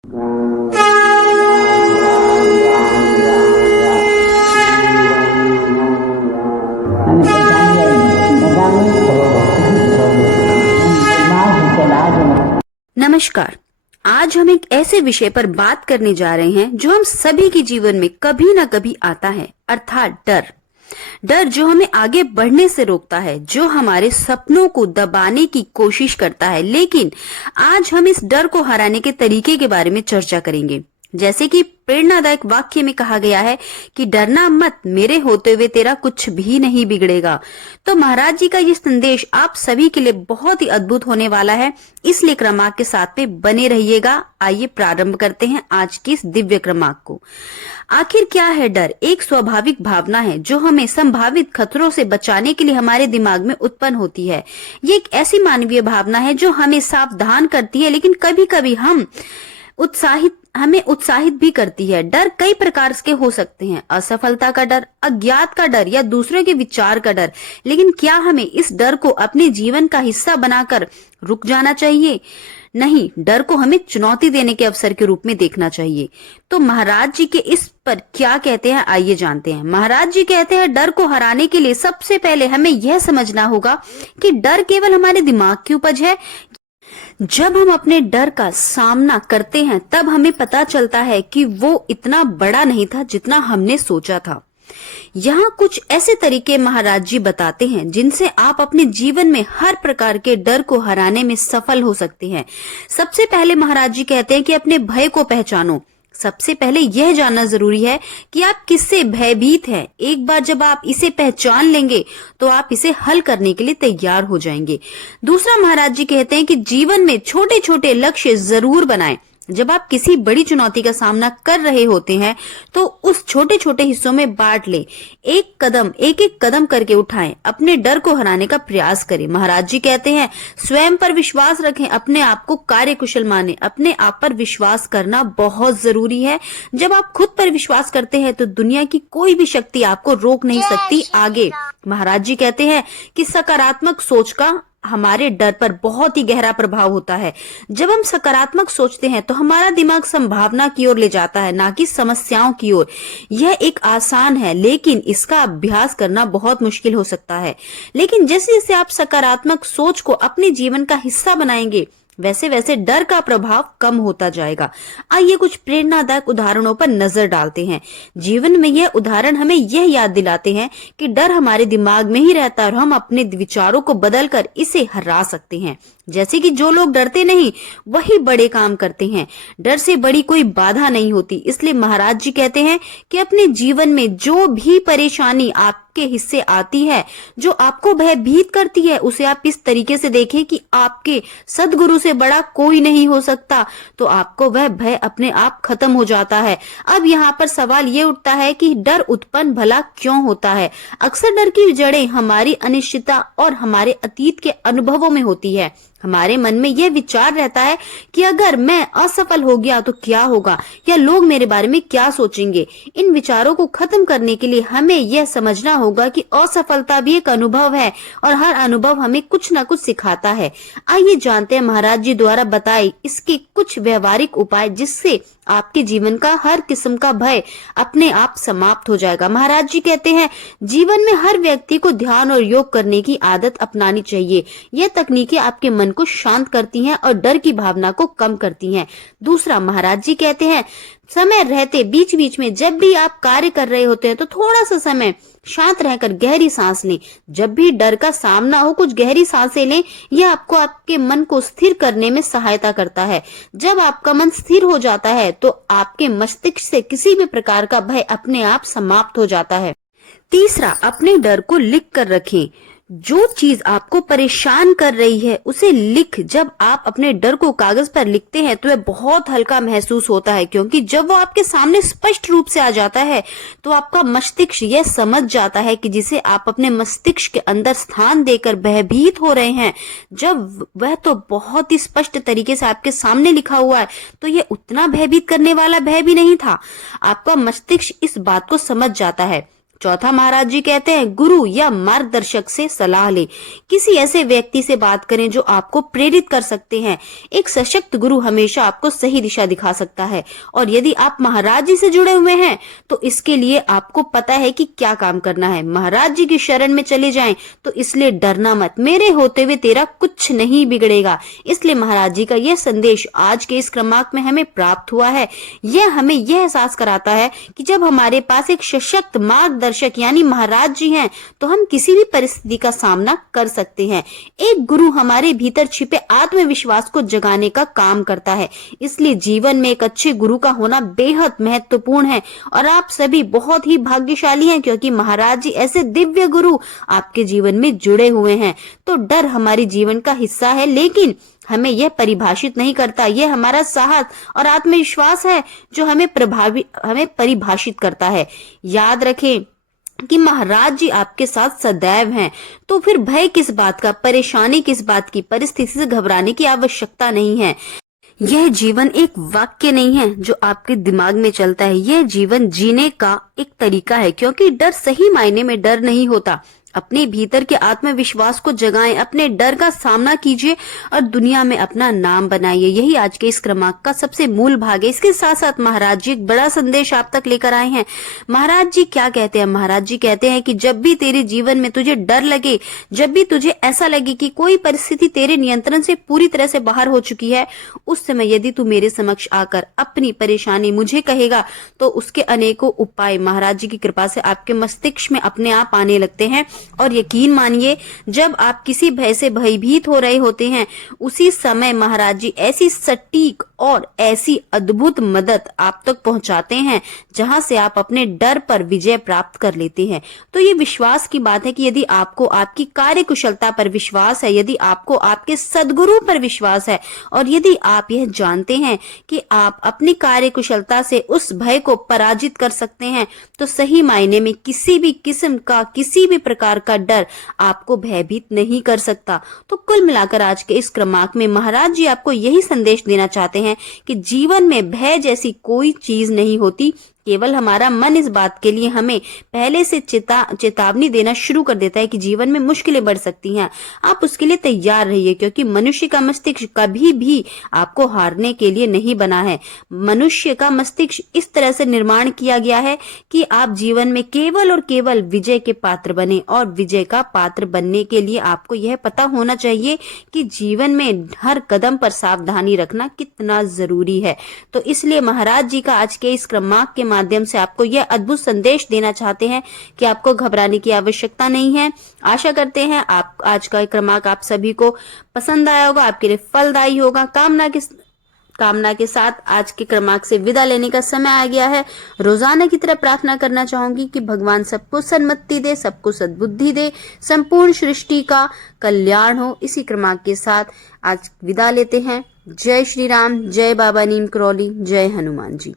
नमस्कार। आज हम एक ऐसे विषय पर बात करने जा रहे हैं जो हम सभी के जीवन में कभी न कभी आता है, अर्थात डर। डर जो हमें आगे बढ़ने से रोकता है, जो हमारे सपनों को दबाने की कोशिश करता है। लेकिन आज हम इस डर को हराने के तरीके के बारे में चर्चा करेंगे। जैसे कि प्रेरणादायक वाक्य में कहा गया है कि डरना मत, मेरे होते हुए तेरा कुछ भी नहीं बिगड़ेगा। तो महाराज जी का ये संदेश आप सभी के लिए बहुत ही अद्भुत होने वाला है, इसलिए क्रमांक के साथ में बने रहिएगा। आइए प्रारंभ करते हैं आज की इस दिव्य क्रमांक को। आखिर क्या है डर? एक स्वाभाविक भावना है जो हमें संभावित खतरों से बचाने के लिए हमारे दिमाग में उत्पन्न होती है। ये एक ऐसी मानवीय भावना है जो हमें सावधान करती है, लेकिन कभी कभी हमें उत्साहित भी करती है। डर कई प्रकार के हो सकते हैं, असफलता का डर, अज्ञात का डर या दूसरों के विचार का डर। लेकिन क्या हमें इस डर को अपने जीवन का हिस्सा बनाकर रुक जाना चाहिए? नहीं, डर को हमें चुनौती देने के अवसर के रूप में देखना चाहिए। तो महाराज जी के इस पर क्या कहते हैं, आइए जानते हैं। महाराज जी कहते हैं डर को हराने के लिए सबसे पहले हमें यह समझना होगा कि डर केवल हमारे दिमाग की उपज है। जब हम अपने डर का सामना करते हैं तब हमें पता चलता है कि वो इतना बड़ा नहीं था जितना हमने सोचा था। यहाँ कुछ ऐसे तरीके महाराज जी बताते हैं जिनसे आप अपने जीवन में हर प्रकार के डर को हराने में सफल हो सकते हैं। सबसे पहले महाराज जी कहते हैं कि अपने भय को पहचानो। सबसे पहले यह जानना जरूरी है कि आप किससे भयभीत हैं। एक बार जब आप इसे पहचान लेंगे तो आप इसे हल करने के लिए तैयार हो जाएंगे। दूसरा, महाराज जी कहते हैं कि जीवन में छोटे छोटे लक्ष्य जरूर बनाएं। जब आप किसी बड़ी चुनौती का सामना कर रहे होते हैं तो उस छोटे छोटे हिस्सों में बांट ले। एक एक कदम करके उठाएं। अपने डर को हराने का प्रयास करें। महाराज जी कहते हैं स्वयं पर विश्वास रखें, अपने आप को कार्यकुशल माने। अपने आप पर विश्वास करना बहुत जरूरी है। जब आप खुद पर विश्वास करते हैं तो दुनिया की कोई भी शक्ति आपको रोक नहीं सकती आगे। महाराज जी कहते हैं कि सकारात्मक सोच का हमारे डर पर बहुत ही गहरा प्रभाव होता है। जब हम सकारात्मक सोचते हैं तो हमारा दिमाग संभावना की ओर ले जाता है, ना कि समस्याओं की ओर। यह एक आसान है, लेकिन इसका अभ्यास करना बहुत मुश्किल हो सकता है। लेकिन जैसे जैसे आप सकारात्मक सोच को अपने जीवन का हिस्सा बनाएंगे, वैसे वैसे डर का प्रभाव कम होता जाएगा। आइए कुछ प्रेरणादायक उदाहरणों पर नजर डालते हैं। जीवन में यह उदाहरण हमें यह याद दिलाते हैं कि डर हमारे दिमाग में ही रहता है और हम अपने विचारों को बदलकर इसे हरा सकते हैं। जैसे कि जो लोग डरते नहीं वही बड़े काम करते हैं। डर से बड़ी कोई बाधा नहीं होती। इसलिए महाराज जी कहते हैं कि अपने जीवन में जो भी परेशानी आपके हिस्से आती है, जो आपको भयभीत करती है, उसे आप इस तरीके से देखें कि आपके सदगुरु से बड़ा कोई नहीं हो सकता। तो आपको वह भय अपने आप खत्म हो जाता है। अब यहाँ पर सवाल ये उठता है कि डर उत्पन्न भला क्यों होता है? अक्सर डर की जड़ें हमारी अनिश्चितता और हमारे अतीत के अनुभवों में होती है। हमारे मन में यह विचार रहता है कि अगर मैं असफल हो गया तो क्या होगा, या लोग मेरे बारे में क्या सोचेंगे। इन विचारों को खत्म करने के लिए हमें यह समझना होगा कि असफलता भी एक अनुभव है और हर अनुभव हमें कुछ न कुछ सिखाता है। आइए जानते हैं महाराज जी द्वारा बताए इसके कुछ व्यवहारिक उपाय, जिससे आपके जीवन का हर किस्म का भय अपने आप समाप्त हो जाएगा। महाराज जी कहते हैं जीवन में हर व्यक्ति को ध्यान और योग करने की आदत अपनानी चाहिए। यह तकनीकें आपके मन को शांत करती हैं और डर की भावना को कम करती हैं। दूसरा, महाराज जी कहते हैं समय रहते बीच बीच में जब भी आप कार्य कर रहे होते हैं तो थोड़ा सा समय शांत रहकर गहरी सांस लें। जब भी डर का सामना हो, कुछ गहरी सांसें लें। यह आपको आपके मन को स्थिर करने में सहायता करता है। जब आपका मन स्थिर हो जाता है तो आपके मस्तिष्क से किसी भी प्रकार का भय अपने आप समाप्त हो जाता है। तीसरा, अपने डर को लिख कर रखें। जो चीज आपको परेशान कर रही है उसे लिख। जब आप अपने डर को कागज पर लिखते हैं तो वह बहुत हल्का महसूस होता है, क्योंकि जब वो आपके सामने स्पष्ट रूप से आ जाता है तो आपका मस्तिष्क यह समझ जाता है कि जिसे आप अपने मस्तिष्क के अंदर स्थान देकर भयभीत हो रहे हैं, जब वह तो बहुत ही स्पष्ट तरीके से आपके सामने लिखा हुआ है, तो यह उतना भयभीत करने वाला भय भी नहीं था। आपका मस्तिष्क इस बात को समझ जाता है। चौथा, महाराज जी कहते हैं गुरु या मार्गदर्शक से सलाह ले। किसी ऐसे व्यक्ति से बात करें जो आपको प्रेरित कर सकते हैं। एक सशक्त गुरु हमेशा आपको सही दिशा दिखा सकता है। और यदि आप महाराज जी से जुड़े हुए हैं तो इसके लिए आपको पता है कि क्या काम करना है। महाराज जी की शरण में चले जाएं तो इसलिए डरना मत, मेरे होते हुए तेरा कुछ नहीं बिगड़ेगा। इसलिए महाराज जी का यह संदेश आज के इस क्रमांक में हमें प्राप्त हुआ है। यह हमें यह एहसास कराता है कि जब हमारे पास एक सशक्त मार्गदर्शक यानी महाराज जी हैं तो हम किसी भी परिस्थिति का सामना कर सकते हैं। एक गुरु हमारे भीतर छिपे आत्मविश्वास को जगाने का काम करता है। इसलिए जीवन में एक अच्छे गुरु का होना बेहद महत्वपूर्ण है और आप सभी बहुत ही भाग्यशाली हैं क्योंकि महाराज जी ऐसे दिव्य गुरु आपके जीवन में जुड़े हुए हैं। तो डर हमारे जीवन का हिस्सा है लेकिन हमें यह परिभाषित नहीं करता। यह हमारा साहस और आत्मविश्वास है जो हमें परिभाषित करता है। याद रखें कि महाराज जी आपके साथ सदैव हैं। तो फिर भय किस बात का, परेशानी किस बात की, परिस्थिति से घबराने की आवश्यकता नहीं है। यह जीवन एक वाक्य नहीं है जो आपके दिमाग में चलता है, यह जीवन जीने का एक तरीका है। क्योंकि डर सही मायने में डर नहीं होता। अपने भीतर के आत्मविश्वास को जगाएं, अपने डर का सामना कीजिए और दुनिया में अपना नाम बनाइए। यही आज के इस क्रमांक का सबसे मूल भाग है। इसके साथ साथ महाराज जी एक बड़ा संदेश आप तक लेकर आए हैं। महाराज जी क्या कहते हैं? महाराज जी कहते हैं कि जब भी तेरे जीवन में तुझे डर लगे, जब भी तुझे ऐसा लगे कि कोई परिस्थिति तेरे नियंत्रण से पूरी तरह से बाहर हो चुकी है, उस समय यदि तू मेरे समक्ष आकर अपनी परेशानी मुझे कहेगा तो उसके अनेकों उपाय महाराज जी की कृपा से आपके मस्तिष्क में अपने आप आने लगते हैं। और यकीन मानिए, जब आप किसी भय से भयभीत हो रहे होते हैं उसी समय महाराज जी ऐसी सटीक और ऐसी अद्भुत मदद आप तक पहुंचाते हैं जहां से आप अपने डर पर विजय प्राप्त कर लेते हैं। तो ये विश्वास की बात है कि यदि आपको आपकी कार्य कुशलता पर विश्वास है, यदि आपको आपके सद्गुरु पर विश्वास है और यदि आप यह जानते हैं कि आप अपनी कार्य कुशलता से उस भय को पराजित कर सकते हैं, तो सही मायने में किसी भी किस्म का, किसी भी प्रकार का डर आपको भयभीत नहीं कर सकता। तो कुल मिलाकर आज के इस क्रमांक में महाराज जी आपको यही संदेश देना चाहते हैं कि जीवन में भय जैसी कोई चीज नहीं होती। केवल हमारा मन इस बात के लिए हमें पहले से चेतावनी देना शुरू कर देता है कि जीवन में मुश्किलें बढ़ सकती हैं। आप उसके लिए तैयार रहिए क्योंकि मनुष्य का मस्तिष्क कभी भी आपको हारने के लिए नहीं बना है। मनुष्य का मस्तिष्क इस तरह से निर्माण किया गया है कि आप जीवन में केवल और केवल विजय के पात्र बने। और विजय का पात्र बनने के लिए आपको यह पता होना चाहिए कि जीवन में हर कदम पर सावधानी रखना कितना जरूरी है। तो इसलिए महाराज जी का आज के इस क्रमांक के माध्यम से आपको यह अद्भुत संदेश देना चाहते हैं कि आपको घबराने की आवश्यकता नहीं है। आशा करते हैं आप आज का क्रमांक आप सभी को पसंद आया होगा, आपके लिए फलदायी होगा। कामना के साथ आज के क्रमांक से विदा लेने का समय आ गया है। रोजाना की तरह प्रार्थना करना चाहूंगी कि भगवान सबको सन्मति दे, सबको सद्बुद्धि दे, संपूर्ण सृष्टि का कल्याण हो। इसी क्रमांक के साथ आज विदा लेते हैं। जय श्री राम, जय बाबा नीम करौली, जय हनुमान जी।